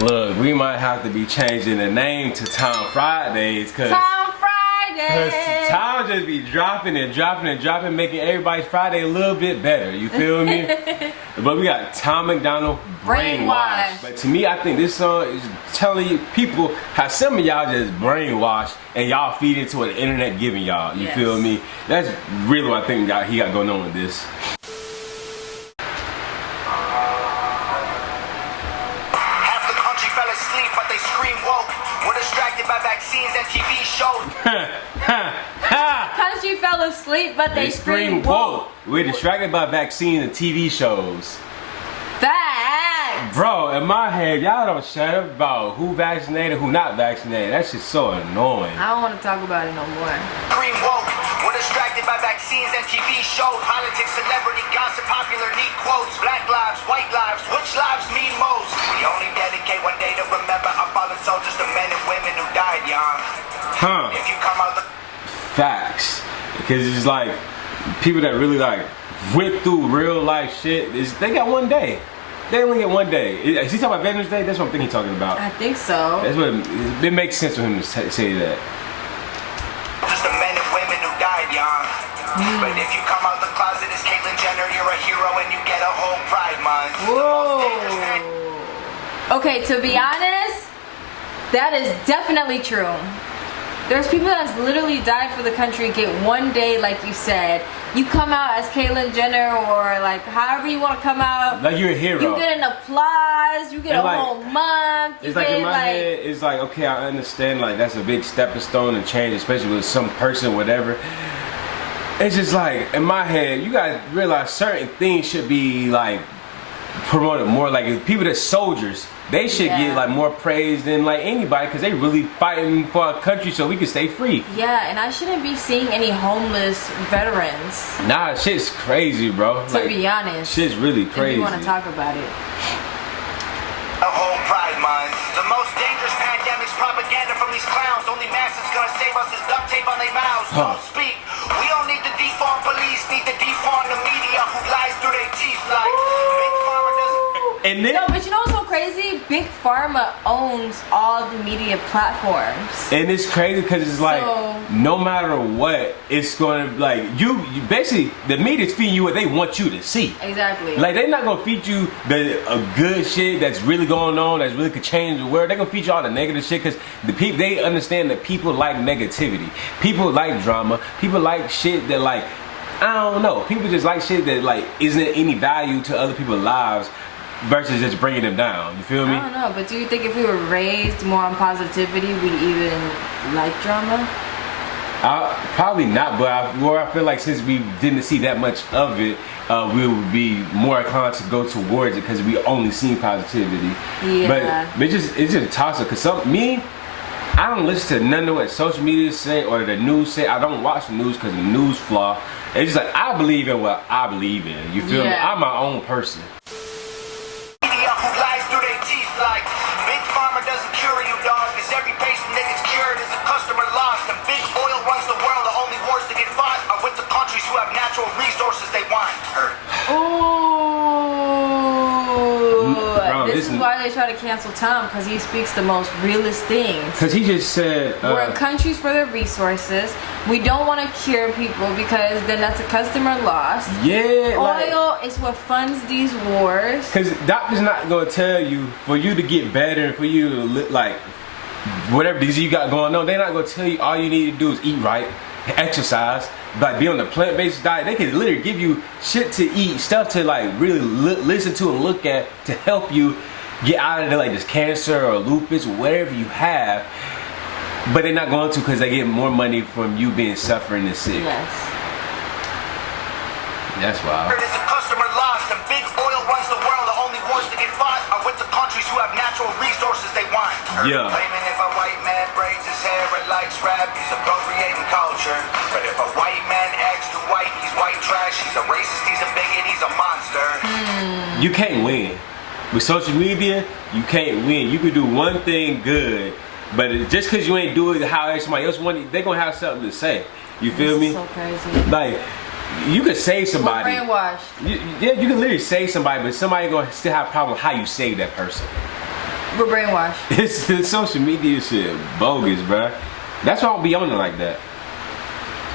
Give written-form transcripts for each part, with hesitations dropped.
Look, we might have to be changing the name to Tom Fridays, cause Tom Friday. Tom just be dropping and dropping and dropping, making everybody's Friday a little bit better. You feel me? But we got Tom MacDonald, Brainwashed. But to me, I think this song is telling you people how some of y'all just brainwashed and y'all feed into what the internet giving y'all. You feel me? That's really what I think he got going on with this. But they scream woke. We're distracted by vaccines and TV shows. Country fell asleep, but they scream woke. We're distracted by vaccines and TV shows. Facts. Bro, in my head, y'all don't shut up about who vaccinated, who not vaccinated. That's just so annoying. I don't want to talk about it no more. Scream woke. We're distracted by vaccines and TV shows. Politics, celebrity, gossip, popular, neat quotes. Black lives, white lives, which lives mean most? We only dedicate one day to remember our fallen soldiers, the men and women who died young. If you come out the facts, because it's like people that really like went through real life shit. They got one day. They only get one day. Is he talking about Veterans Day? That's what I'm thinking he's talking about. I think so. That's what it makes sense for him to say that. Just the men and women who died young. But if you come out the closet as Caitlyn Jenner, you're a hero and you get a whole Pride Month. Whoa. Okay, to be honest, that is definitely true. There's people that's literally died for the country, get one day, like you said. You come out as Caitlyn Jenner or like however you want to come out. Like you're a hero. You get an applause, you get a whole month. It's like in my head, it's like, okay, I understand like that's a big stepping stone and change, especially with some person, whatever. It's just like, in my head, you guys realize certain things should be like promoted more. Like if people that's soldiers, they should get like more praise than like anybody because they really fighting for our country so we can stay free. Yeah, and I shouldn't be seeing any homeless veterans. Nah, shit's crazy, bro. To be honest. Shit's really crazy. If you want to talk about it. A whole Pride Month. The most dangerous pandemic's propaganda from these clowns. Only mask that's gonna save us is duct tape on their mouths. Don't speak. We don't need to deform police, need to deform the media who lies through their teeth like Big Pharma doesn't. And then, no, but you know what's so crazy? Big Pharma owns all the media platforms. And it's crazy because it's like, no matter what, it's going to, like, you basically, the media's feeding you what they want you to see. Exactly. Like, they're not going to feed you a good shit that's really going on, that's really could change the world. They're going to feed you all the negative shit because they understand that people like negativity. People like drama. People like shit that, like, I don't know. People just like shit that, like, isn't any value to other people's lives versus just bringing them down. You feel me? I don't know, but do you think if we were raised more on positivity, we'd even like drama? Probably not, but I feel like since we didn't see that much of it, we would be more inclined to go towards it because we only seen positivity. Yeah. But it's just toxic. Cause I don't listen to none of what social media say or the news say. I don't watch the news because the news flaw. It's just like I believe in what I believe in. You feel me? I'm my own person. Like Big Pharma doesn't cure you, dog. Cause every patient that gets cured is a customer lost. And big oil runs the world. The only wars that get fought are with the countries who have natural resources they want. Ooh, this is why they try to cancel Tom, because he speaks the most realist things. Because he just said we're in countries for their resources. We don't want to cure people because then that's a customer loss. Yeah, oil is what funds these wars. Because doctors not gonna tell you for you to get better and for you to look like whatever disease you got going on. They're not gonna tell you all you need to do is eat right, exercise, like be on a plant-based diet. They can literally give you shit to eat, stuff to like really listen to and look at to help you get out of like this cancer or lupus or whatever you have. But they're not going to because they get more money from you being suffering and sick. Yes. That's wild. It is a customer lost and big oil runs the world. The only wars that get fought are with the countries who have natural resources they want. Yeah. Claiming if a white man braids his hair and likes rap, he's appropriating culture. But if a white man acts too white, he's white trash. He's a racist, he's a bigot, he's a monster. You can't win. With social media, you can't win. You can do one thing good, but just because you ain't do it how somebody else want it, they're going to have something to say. You feel me? So crazy. Like, you could save somebody. We're brainwashed. Yeah, you can literally save somebody, but somebody going to still have a problem with how you save that person. We're brainwashed. It's the social media shit bogus, bruh. That's why I don't be on it like that.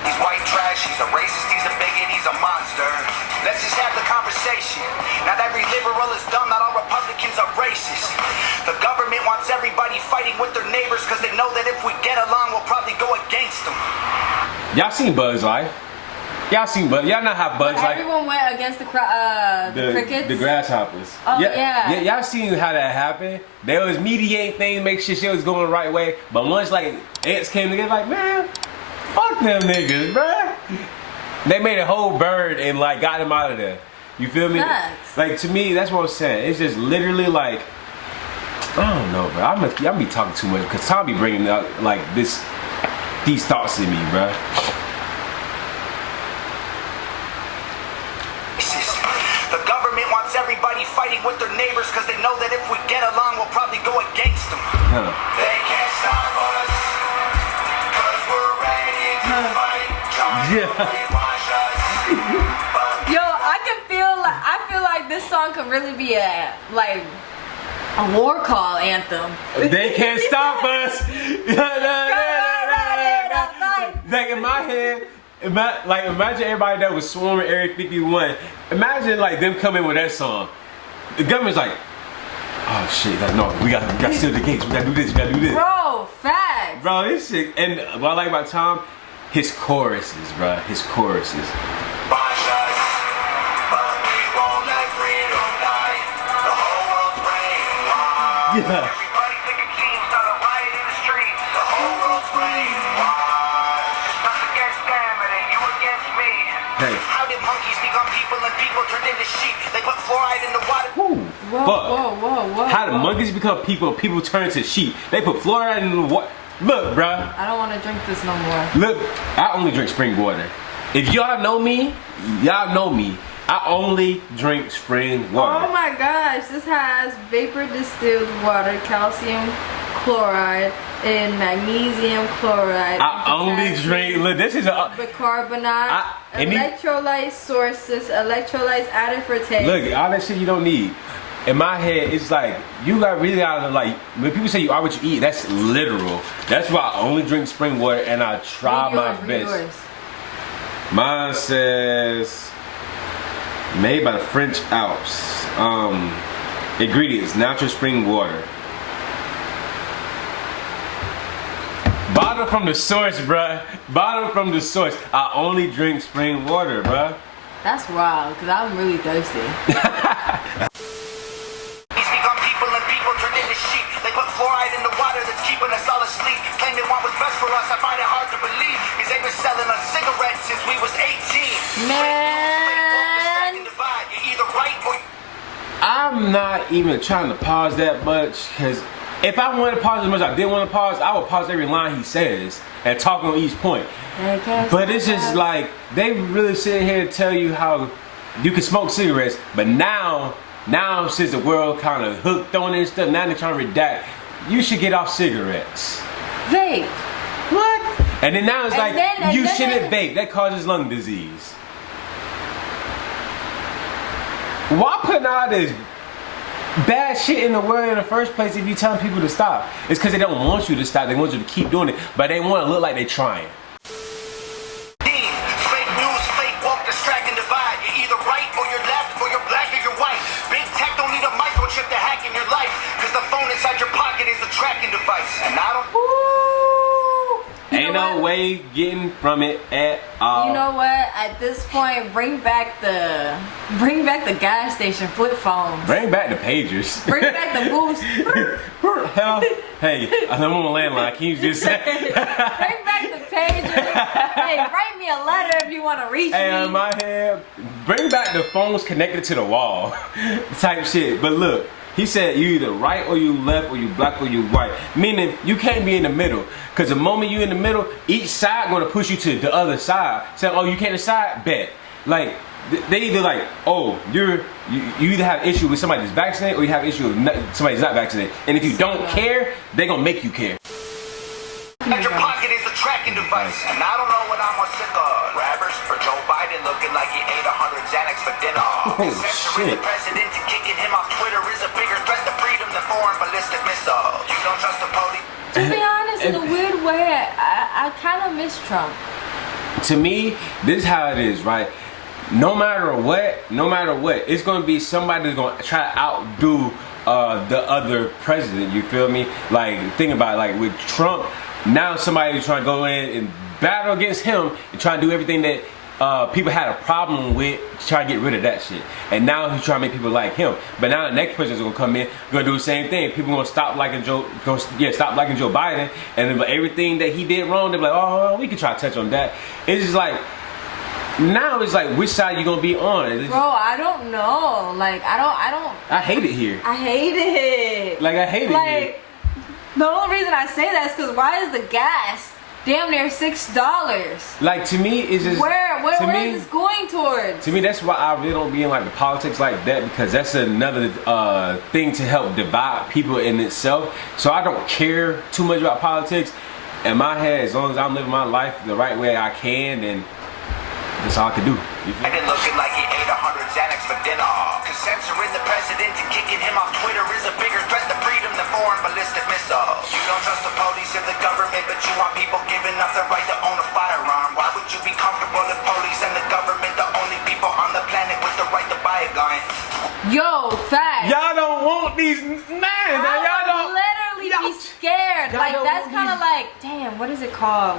He's white trash, he's a racist, he's a bigot, he's a monster. Let's just have the conversation. Not every liberal is dumb, not all Republicans are racist. The government wants everybody fighting with their neighbors because they know that if we get along, we'll probably go against them. Y'all seen Bug's Life? Y'all seen Bug? Y'all know how Bug's Life. Everyone went against the crickets. The grasshoppers. Oh yeah. Y'all seen how that happened? They was mediating things, make sure shit was going the right way. But once like ants came together, like man, fuck them niggas, bruh. They made a whole bird and like got him out of there. You feel me? Facts. Like to me, that's what I'm saying. It's just literally like I don't know, bro. I'm be talking too much because Tom be bringing out like these thoughts in me, bruh. The government wants everybody fighting with their neighbors because they know that if we get along, we'll probably go against them. Huh. They can't stop us because we're ready to fight. Yo, I feel like this song could really be a war call anthem. They can't stop us. Like in my head, imagine everybody that was swarming Area 51. Imagine like them coming with that song. The government's like, oh shit, like no, we gotta seal the gates. We gotta do this. We gotta do this. Bro, facts. Bro, this shit. And what I like about Tom, his choruses, bro. His choruses. Yeah. Everybody pick a team, start a riot in the streets. The whole world's brainwashed. It's us against them and then you against me. Hey. How did monkeys become people and people turned into sheep? They put fluoride in the water. Woo. Whoa, Fuck. whoa. How did monkeys become people and people turn into sheep? They put fluoride in the water. Look, bruh. I don't want to drink this no more. Look, I only drink spring water. If y'all know me, y'all know me. I only drink spring water. Oh my gosh, this has vapor distilled water, calcium chloride, and magnesium chloride. I only drink, look, this is a... bicarbonate, electrolyte sources, electrolytes added for taste. Look, all that shit you don't need. In my head, it's like, you got really gotta like, when people say you are what you eat, that's literal. That's why I only drink spring water and I try my best. Mine says... Made by the French Alps. Ingredients: natural spring water. Bottle from the source, bruh. Bottle from the source. I only drink spring water, bruh. That's wild, because I'm really thirsty. These become people and people turned into sheep. They put fluoride in the water that's keeping us all asleep. Claiming what was best for us, I find it hard to believe. Because they've been selling us cigarettes since we was 18. Man. I'm not even trying to pause that much, because if I wanted to pause as much as I didn't want to pause, I would pause every line he says and talk on each point. But it's just like, they really sit here and tell you how you can smoke cigarettes, but now since the world kind of hooked on it and stuff, now they're trying to redact, you should get off cigarettes. Vape. What? And then now it's like, you then shouldn't vape, that causes lung disease. Why putting all this bad shit in the world in the first place if you telling people to stop? It's because they don't want you to stop, they want you to keep doing it, but they want to look like they're trying. Fake news, fake woke, distract and divide. You're either right or you're left, or you're black or you're white. Big tech don't need a microchip to hack in your life, because the phone inside your pocket is a tracking device. And I don't... Ain't no way getting from it at all. You know what? At this point, bring back the gas station flip phones. Bring back the pagers. Bring back the boost. Hell, hey, I'm on a landline. Can you just say? Bring back the pagers. Hey, write me a letter if you want to reach me. Hey, in my head, bring back the phones connected to the wall, type shit. But look. He said you either right or you left or you black or you white. Meaning you can't be in the middle. Cause the moment you in the middle, each side gonna push you to the other side. Say, oh, you can't decide? Bet. Like, they either like, oh, you either have issue with somebody that's vaccinated or you have issue with somebody that's not vaccinated. And if you don't care, they gonna make you care. And your pocket is a tracking device. And I don't know what I'm more sick of. Rappers or Joe Biden looking like he ate 100 Xanax for dinner. Oh, Censoring shit. the president and kicking him off Twitter is a bigger threat to freedom than foreign foreign ballistic missiles. You don't trust the police. To be honest, in a weird way, I kind of miss Trump. To me, this is how it is, right? No matter what, it's gonna be somebody that's gonna try to outdo the other president. You feel me? Like, think about it, like with Trump, now somebody's trying to go in and battle against him and try to do everything that people had a problem with, to try to get rid of that shit. And now he's trying to make people like him. But now the next president's gonna come in, gonna do the same thing. People gonna stop liking Joe Biden, and then everything that he did wrong, they're like, oh, we can try to touch on that. It's just like, now it's like, which side you gonna be on? Bro, I don't know. Like, I hate it here. I hate it. Like, I hate it here. The only reason I say that is because why is the gas damn near $6? Like, to me, it's just... Where is this going towards? To me, that's why I really don't be in like the politics like that, because that's another thing to help divide people in itself. So I don't care too much about politics. In my head, as long as I'm living my life the right way I can, then that's all I can do. And it looking like he ate 100 Xanax for dinner. Cause censoring the president and kicking him off Twitter is a bigger threat to freedom than foreign ballistic missiles. You don't trust the police and the government, but you want people giving up their right to own a firearm. Why would you be comfortable if police and the government the only people on the planet with the right to buy a gun? Yo, facts. Y'all don't want these, man. Y'all don't literally be scared. Like, that's kind of like, damn, what is it called?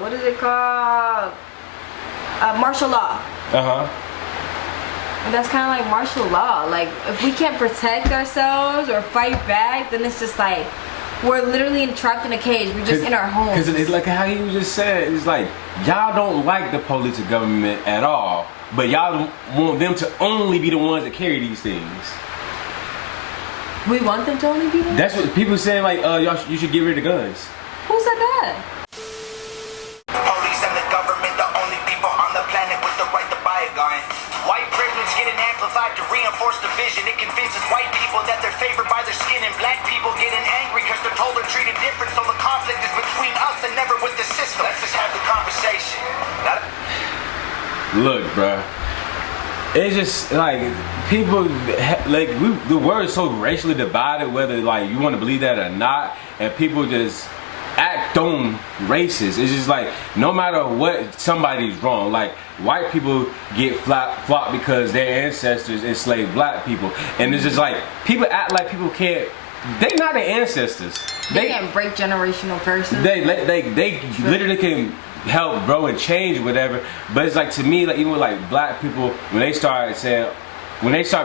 Martial law. And that's kind of like martial law. Like, if we can't protect ourselves or fight back, then it's just like we're literally trapped in a cage. We're just in our homes. Because it's like how you just said, it's like y'all don't like the police or government at all, but y'all want them to only be the ones that carry these things. We want them to only be there? That's what people saying, like, y'all you should get rid of guns. Who said that? Police and the government the only people on the planet with the right to buy a gun. White privilege getting amplified to reinforce division. It convinces white people that they're favored by their skin, and black people getting angry because they're told they're treated different. So the conflict is between us and never with the system. Let's just have the conversation. Look, bruh. It's just like people, like the world is so racially divided, whether like you want to believe that or not, and people just act on racist. It's just like no matter what, somebody's wrong. Like white people get flopped because their ancestors enslaved black people, and it's just like people act like people can't. They not their ancestors. They can't break generational curses. They literally can help grow and change whatever, but it's like, to me, like even with like black people, when they start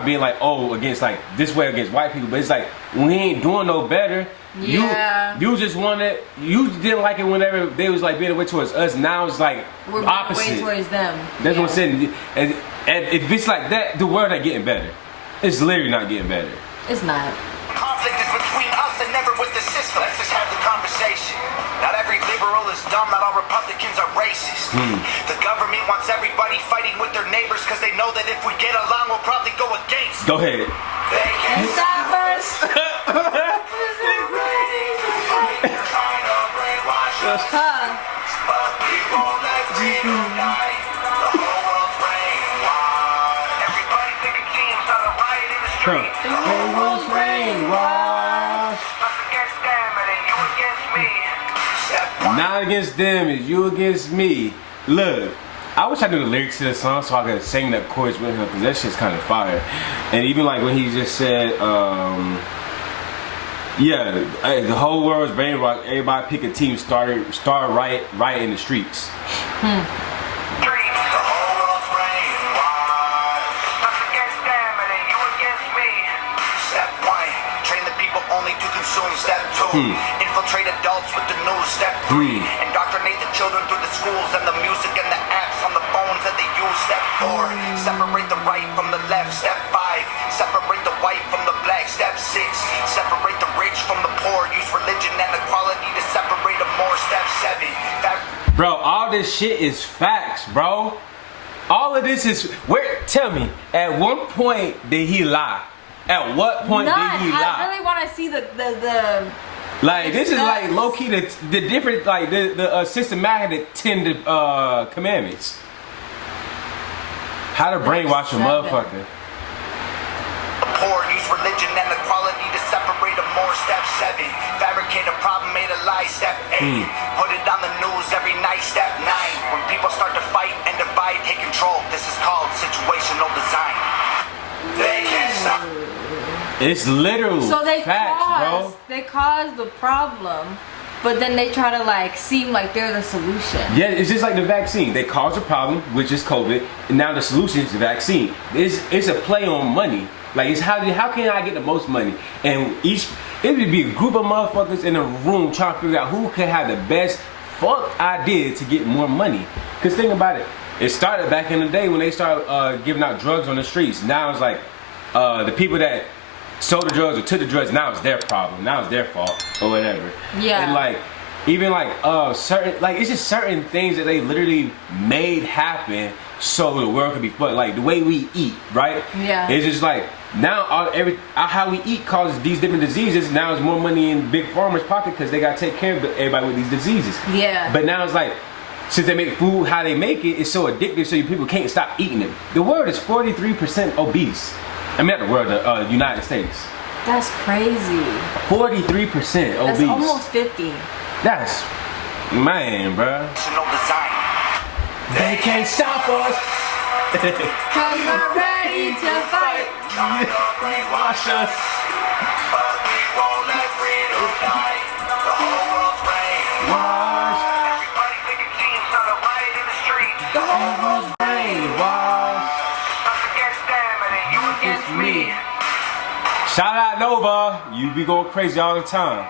being like, oh, against like this way against white people, but it's like we ain't doing no better. Yeah. You just wanted, you didn't like it whenever they was like being away towards us. Now it's like we're opposite. Way towards them. That's what I'm saying. And if it's like that, the world ain't getting better. It's literally not getting better. It's not. Conflict is between us and never with the system. Let's just have the conversation. Not every liberal is dumb, not all Republicans are racist. The government wants everybody fighting with their neighbors because they know that if we get along, we'll probably go against. Go ahead. They can't stop us. Trying to brainwash us, but we won't let freedom die. The whole world's brainwashed. Everybody pick a team, start a riot in the street. The whole world's brainwashed. Us against them, and then you against me. Not against them, it's you against me. Look, I wish I knew the lyrics to the song so I could sing that chorus with him, because that shit's kind of fire. And even like when he just said, yeah, the whole world's brainwashed. Everybody pick a team, start right in the streets. Step 2, infiltrate adults with the news. Step 3, indoctrinate the children through the schools and the music and the apps on the phones that they use. Step 4, separate the right from the left. Step 5, separate the white from the black. Step 6, separate the rich from the poor. Use religion and equality to separate them more. Step 7, bro, all this shit is facts, bro. All of this is, tell me, at one point did he lie? At what point did he lie? I really want to see the like, this is like low key the different, like the systematic 10 commandments. How to brainwash a motherfucker. Poor, use religion and equality to separate them more. Step 7, fabricate a problem, made a lie. Step 8, put it on the news every night. Step 9, when people start to fight and divide, take control. This is called situational design. They can't stop. It's literal So they facts, bro. They cause the problem, but then they try to like seem like they're the solution. Yeah, it's just like the vaccine. They caused a problem, which is COVID, and now the solution is the vaccine. It's a play on money. Like, it's how can I get the most money? And it would be a group of motherfuckers in a room trying to figure out who can have the best fuck idea to get more money. Cause think about it. It started back in the day when they started giving out drugs on the streets. Now it's like the people that sold the drugs or took the drugs, now it's their problem. Now it's their fault or whatever. Yeah. And like, even like certain, like, it's just certain things that they literally made happen so the world could be fun. Like the way we eat, right? Yeah. It's just like now how we eat causes these different diseases. Now it's more money in big farmers' pocket because they gotta take care of everybody with these diseases. Yeah. But now it's like, since they make food how they make it, it's so addictive so people can't stop eating it. The world is 43% obese. I mean, not the world, the United States. That's crazy. 43% obese. That's almost 50. That's, man, bruh. They can't stop us. Cause we're ready to fight. Brainwash us. But we won't let freedom die. The whole world's brainwashed. Everybody thinking teams start a riot in the street. The whole world's brainwashed. Us against them and then you against me. Shout out Nova. You be going crazy all the time.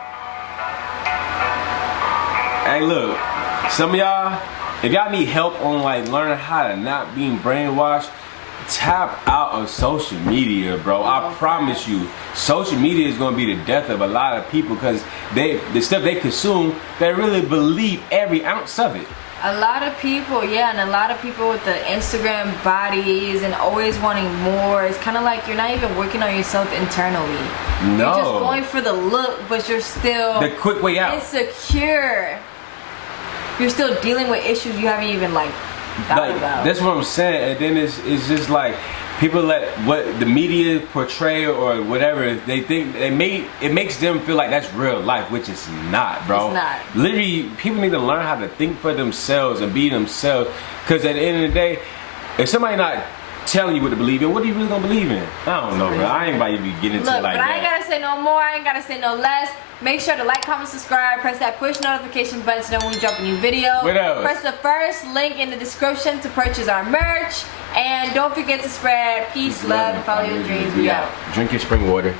Hey, look. Some of y'all, if y'all need help on like learning how to not being brainwashed, tap out of social media, bro. I promise you, social media is gonna be the death of a lot of people because the stuff they consume, they really believe every ounce of it. A lot of people, yeah, and a lot of people with the Instagram bodies and always wanting more. It's kind of like you're not even working on yourself internally. No. You're just going for the look, but you're still The quick way out. insecure. You're still dealing with issues you haven't even like thought Like, about. that's what I'm saying. And then it's just like people let what the media portray or whatever they think it makes them feel like that's real life, which is not, bro. It's not. Literally, people need to learn how to think for themselves and be themselves. Because at the end of the day, if somebody not telling you what to believe in, what are you really gonna believe in? I don't know, bro. I ain't about to be getting into Look, it like but that. I ain't gotta say no more. I ain't gotta say no less. Make sure to like, comment, subscribe, press that push notification button to know when we drop a new video. What else? Press the first link in the description to purchase our merch. And don't forget to spread peace, love, and follow your dreams. We out. Drink your spring water.